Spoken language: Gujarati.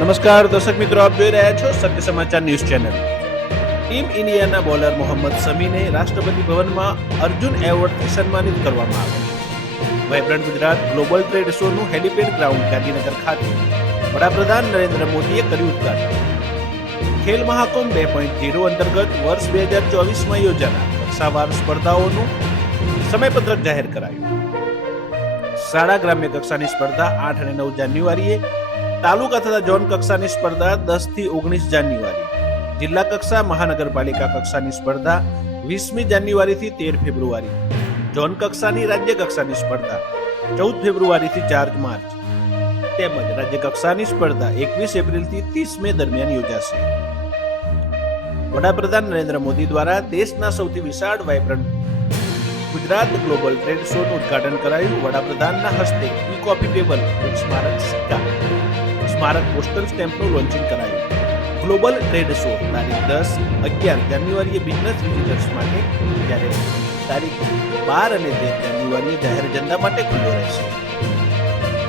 નમસ્કાર દર્શક મિત્રો, આપ જોઈ રહ્યા છો સત્ય સમાચાર ન્યૂઝ ચેનલ. ટીમ ઇન્ડિયાના બોલર મોહમ્મદ શમીને રાષ્ટ્રપતિ ભવનમાં અર્જુન એવોર્ડથી સન્માનિત કરવામાં આવ્યા. વાઇબ્રન્ટ ગુજરાત ગ્લોબલ ટ્રેડ શોનું હેલિપેડ ગ્રાઉન્ડ ગાંધીનગર ખાતે વડાપ્રધાન નરેન્દ્ર મોદીએ કર્યું ઉદ્ઘાટન. ખેલ મહાકુંભ 2.0 અંતર્ગત વર્ષ 2024માં યોજાનાર કક્ષાવાર સ્પર્ધાઓનું સમયપત્રક જાહેર કરાયું. શાળા ગ્રામ્ય કક્ષાની સ્પર્ધા 8 અને 9 જાન્યુઆરીએ, તાલુકા તથા ઝોન કક્ષાની સ્પર્ધા 10 થી 19 જાન્યુઆરી, જિલ્લા કક્ષા મહાનગરપાલિકા કક્ષાની સ્પર્ધા 20મી જાન્યુઆરી થી 13 ફેબ્રુઆરી, ઝોન કક્ષાની રાજ્ય કક્ષાની સ્પર્ધા 14 ફેબ્રુઆરી થી 4 માર્ચ તેમજ રાજ્ય કક્ષાની સ્પર્ધા 21 એપ્રિલ થી 30 મે દરમિયાન યોજાશે. વડાપ્રધાન નરેન્દ્ર મોદી દ્વારા દેશના સૌથી વિશાળ વાઇબ્રન્ટ ગુજરાત ગ્લોબલ ટ્રેડ શોનું ઉદ્ઘાટન કરાયું. વડાપ્રધાનના હસ્તે ઈ કોફી ટેબલ, સ્મારક સિક્કા, સ્મારક પોસ્ટલ સ્ટેમ્પનું લોન્ચિંગ કરાયું. ગ્લોબલ ટ્રેડ શો તારીખ 10-11 જાન્યુઆરીએ બિઝનેસ વિઝિટર્સ માટે, જ્યારે તારીખ 12 અને 13 જાન્યુઆરીએ જાહેર જનતા માટે ખુલ્લો રહેશે.